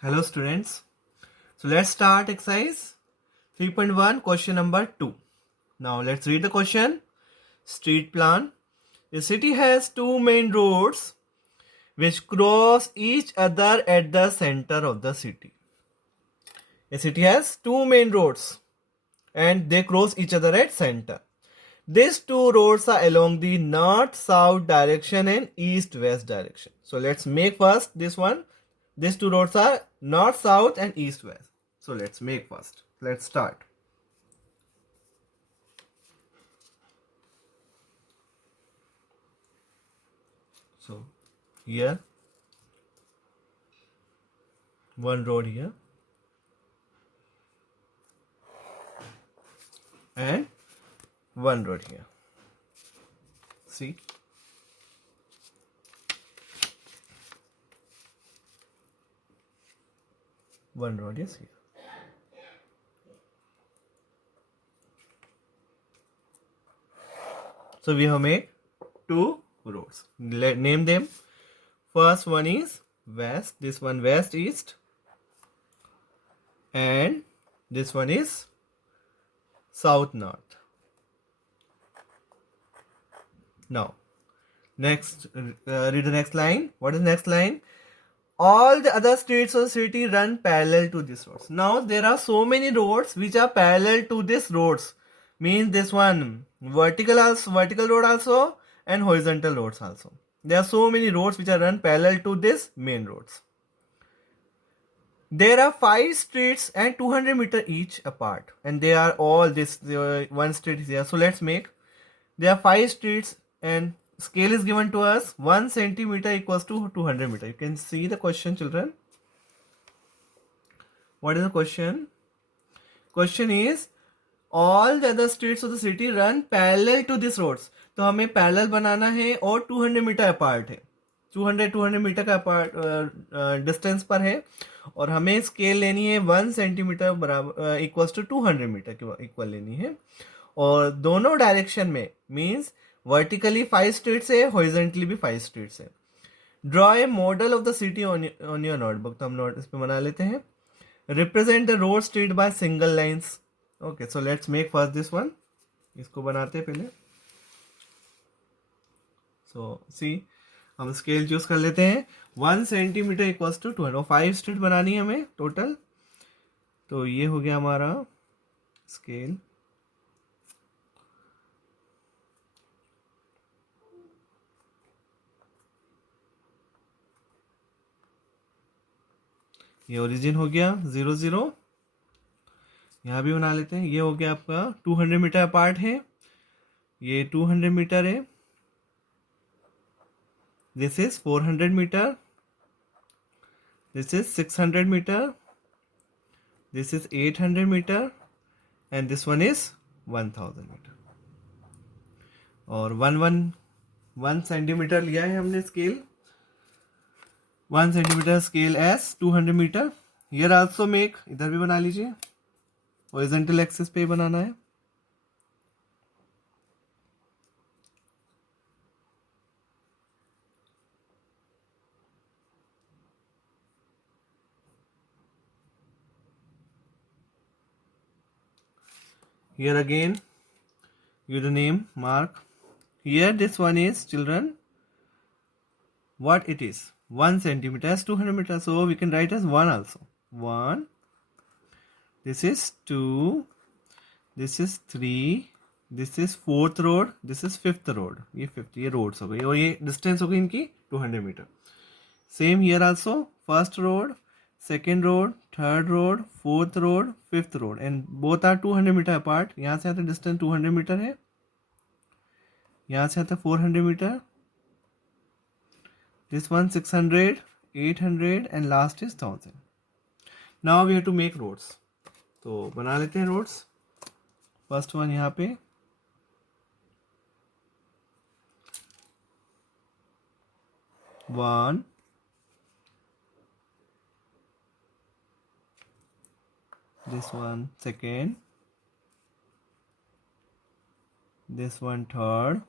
Hello students. So let's start exercise 3.1 question number 2. Now let's read the question. Street plan. A city has two main roads which cross each other at the center of the city. A city has two main roads and they cross each other at center. These two roads are along the north-south direction and east-west direction. So let's make first this one. These two roads are north-south and east-west. So let's make first. Let's start. So here, one road here and one road here. See? One road is here. So we have made two roads. Name them. First one is west. This one west east. And this one is south north. Now, next, read the next line. What is the next line? All the other streets of the city run parallel to this roads. Now there are so many roads which are parallel to this roads. Means this one vertical road also and horizontal roads also. There are so many roads which are run parallel to this main roads. There are 5 streets and 200 meter each apart, and they are all this one street is here. So let's make. There are 5 streets and scale is given to us 1 centimeter equals to 200 meter. You can see the question, children. What is the question? Question is all the other streets of the city run parallel to these roads. तो हमें parallel बनाना है और 200 metre apart है. 200 metre का apart distance पर है और हमें स्केल लेनी है 1 सेंटीमीटर बराबर इक्वल्स टू 200 मीटर के इक्वल लेनी है और दोनों डायरेक्शन में मीन्स वर्टिकली 5 स्ट्रीट्स है, हॉरिजॉन्टली भी 5 स्ट्रीट्स है. Draw a model of the city on your notebook. तो हम नोट इस पे बना लेते हैं. Represent the road street by single lines. Okay, so let's make first this one. इसको बनाते हैं पहले. सो सी हम स्केल चूज कर लेते हैं. 1 सेंटीमीटर इक्वल्स टू 200. 5 स्ट्रीट बनानी है हमें टोटल. तो ये हो गया हमारा स्केल. ये ओरिजिन हो गया 0 0. यहाँ भी बना लेते हैं. ये हो गया आपका 200 मीटर अपार्ट है. ये 200 मीटर है. This is 400 metre. This is 600 metre. This is 800 metre and this one is 1000 metre. और 1 सेंटीमीटर लिया है हमने scale. 1 centimetre scale as 200 metre. Here also make. इधर भी बना लीजिए. हॉरिजॉन्टल एक्सिस पे बनाना है. Here again, you the name mark. Here this one is children. What it is? 1 centimeter as 200 meters. So we can write as 1 also. 1. This is 2. This is 3. This is 4th road. This is 5th road. ये 5th ये roads हो गई और ये distance हो गई इनकी 200 meter. Same here also. First road, second road, third road, fourth road, fifth road, and both are 200 meter apart. यहाँ से आता distance 200 meter है. यहाँ से आता 400 meter. This one 600, 800 and last is 1000. Now we have to make roads. तो बना लेते हैं roads. First one यहाँ पे. One. This one second. This one third.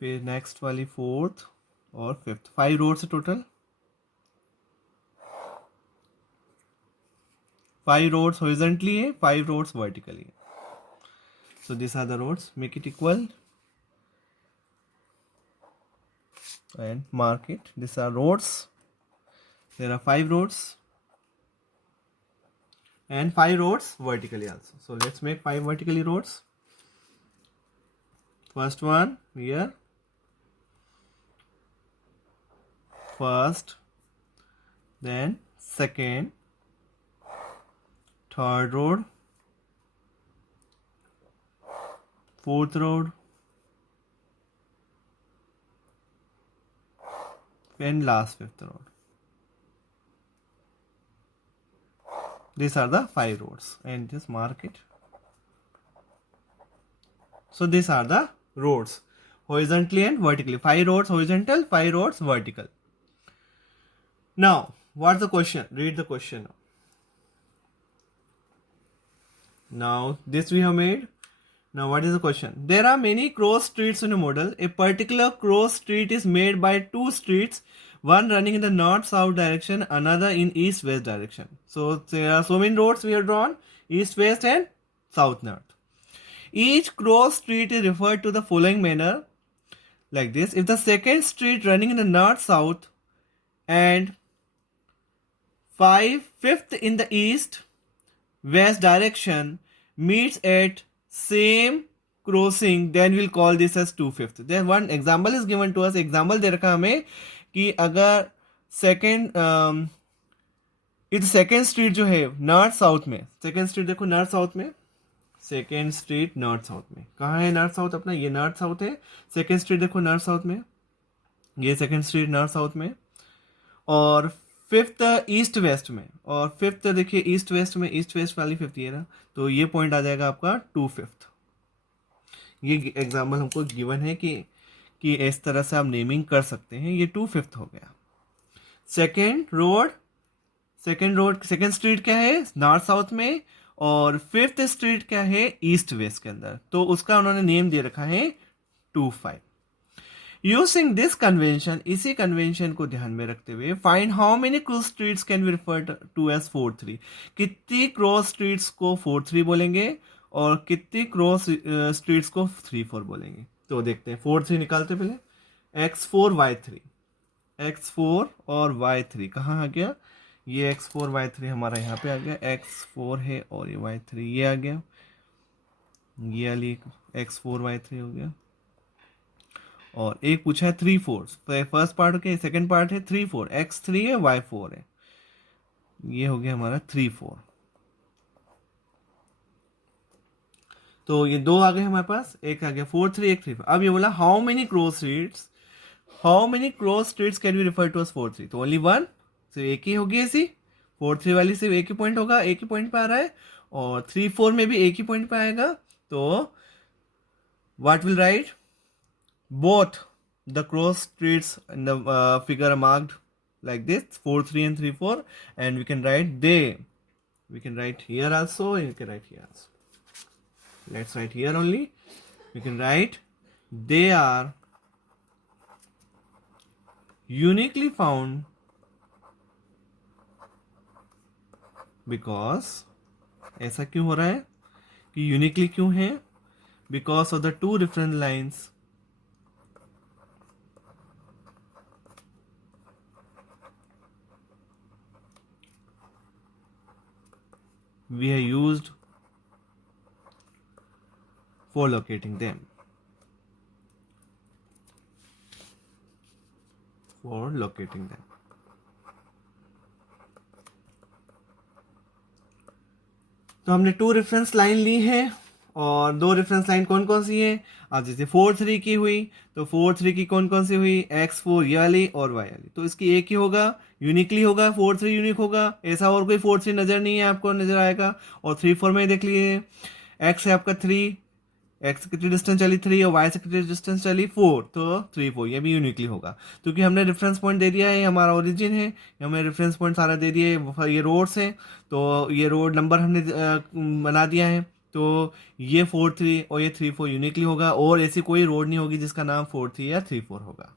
फिर नेक्स्ट वाली 4th और 5th. 5 रोड्स है टोटल. 5 roads horizontally है, 5 roads vertically है. So these are the roads. Make it equal and mark it. These are roads. There are 5 roads and 5 roads vertically also. So let's make 5 vertically roads. First one here. First, then second, third road, fourth road, and last fifth road. These are the 5 roads, and just mark it. So these are the roads horizontally and vertically. 5 roads horizontal, 5 roads vertical. Now, what's the question? Read the question. Now, this we have made. Now, what is the question? There are many cross streets in a model. A particular cross street is made by 2 streets, one running in the north-south direction, another in east-west direction. So, there are so many roads we have drawn, east-west and south-north. Each cross street is referred to the following manner, like this. If the second street running in the north-south and fifth in the east-west direction meets at same crossing, then we'll call this as 2/5. Then one example is given to us. Example दे रखा हमें कि अगर second street जो है north south में, second street देखो north south में, second street north south में, कहाँ है नॉर्थ साउथ अपना? ये नॉर्थ साउथ है. सेकेंड स्ट्रीट देखो नॉर्थ साउथ में, ये सेकेंड स्ट्रीट नॉर्थ साउथ में, और फिफ्थ ईस्ट वेस्ट में, और फिफ्थ देखिए ईस्ट वेस्ट में, ईस्ट वेस्ट वाली फिफ्थ ये रहा. तो ये पॉइंट आ जाएगा आपका 2/5. ये एग्जाम्पल हमको गिवन है कि इस तरह से आप नेमिंग कर सकते हैं. ये 2/5 हो गया. सेकेंड स्ट्रीट क्या है? नॉर्थ साउथ में, और फिफ्थ स्ट्रीट क्या है? ईस्ट वेस्ट के अंदर. तो उसका उन्होंने नेम दे रखा है 2/5. यूजिंग दिस कन्वेंशन, इसी कन्वेंशन को ध्यान में रखते हुए, find how many cross streets can be referred to as 4/3. कितनी क्रॉस स्ट्रीट्स को 4/3 बोलेंगे और कितनी क्रॉस स्ट्रीट्स को 3/4 बोलेंगे. तो देखते हैं. 4/3 निकालते पहले. x4 y3, x4 और y3 कहाँ आ गया? ये x4 y3 हमारा यहाँ पे आ गया. x4 है और ये y3 ये आ गया. ये वाली x4 y3 हो गया. और एक पूछा है 3/4. फर्स्ट पार्ट के सेकंड पार्ट है 3/4. x3 है y4 है. ये हो गया हमारा 3/4. तो ये 2 आ गए हमारे पास. एक आ गया 4/3, एक 3/4. अब ये बोला how many cross streets can be refer to as 4/3. तो ओनली 1. तो एक ही होगी ऐसी. 4/3 वाली सिर्फ एक ही पॉइंट होगा, एक ही पॉइंट पे आ रहा है. और 3/4 में भी एक ही पॉइंट पे आएगा. तो what will write? Both the cross streets in the figure are marked like this, 4/3 and 3/4, and we can write we can write here also, and we can write here also. Let's write here only. We can write they are uniquely found because, ऐसा क्यों हो रहा है कि uniquely क्यों है? Because of the 2 reference lines we have used for locating them. तो हमने 2 रेफरेंस लाइन ली है, और 2 रेफरेंस लाइन कौन कौन सी है? अब जैसे 4/3 की हुई, तो 4/3 की कौन कौन सी हुई? x4 ये वाली और y वाली. तो इसकी एक ही होगा, यूनिकली होगा. 4/3 यूनिक होगा. ऐसा और कोई 4/3 नजर नहीं है, आपको नजर आएगा. और 3/4 में देख लिए, x है आपका 3, x कितनी डिस्टेंस चली 3, और y से कितनी डिस्टेंस चली 4. तो 3/4 ये भी यूनिकली होगा, क्योंकि हमने रेफरेंस पॉइंट दे दिया है. हमारा ओरिजिन है, हमने रेफरेंस पॉइंट सारा दे दिया है. ये रोड्स हैं, तो ये रोड नंबर हमने बना दिया है. तो ये 4/3 और ये 3/4 यूनिकली होगा, और ऐसी कोई रोड नहीं होगी जिसका नाम 4/3 या 3/4 होगा.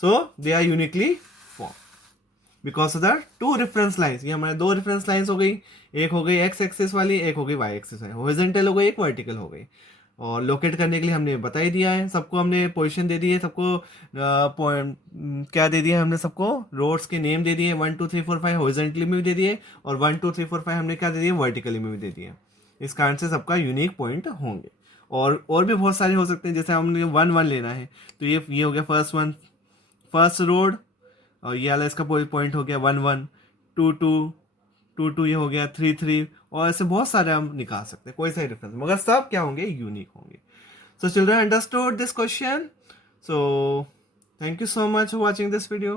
So they are uniquely form. Because of the two reference lines. ये हमारे दो रेफरेंस लाइंस हो गई, एक हो गई एक्स एक्सिस वाली, एक हो गई वाई एक्सिस वाली, हॉरिजॉन्टल हो गई, एक वर्टिकल हो गई। और लोकेट करने के लिए हमने बता ही दिया है, सबको हमने पोजीशन दे दी है, सबको क्या दे दिया है हमने, सबको रोड्स के नेम दे दिए 1 2 3 4 5 हॉरिजॉन्टली में भी दे दिए, और 1 2 3 4 5 हमने क्या दे दिए, वर्टिकली में भी दे दिए। इस कारण से सबका यूनिक पॉइंट होंगे। और भी बहुत सारे हो सकते हैं, जैसे हमने 1 1 लेना है तो ये हो गया फर्स्ट वन, फर्स्ट रोड, और ये वाला इसका पॉइंट हो गया 1 1, 2 2, 2 2 ये हो गया 3 3, और ऐसे बहुत सारे हम निकाल सकते हैं, कोई सा डिफरेंस, मगर सब क्या होंगे, यूनिक होंगे। So children understood this question. So thank you so much for watching this video.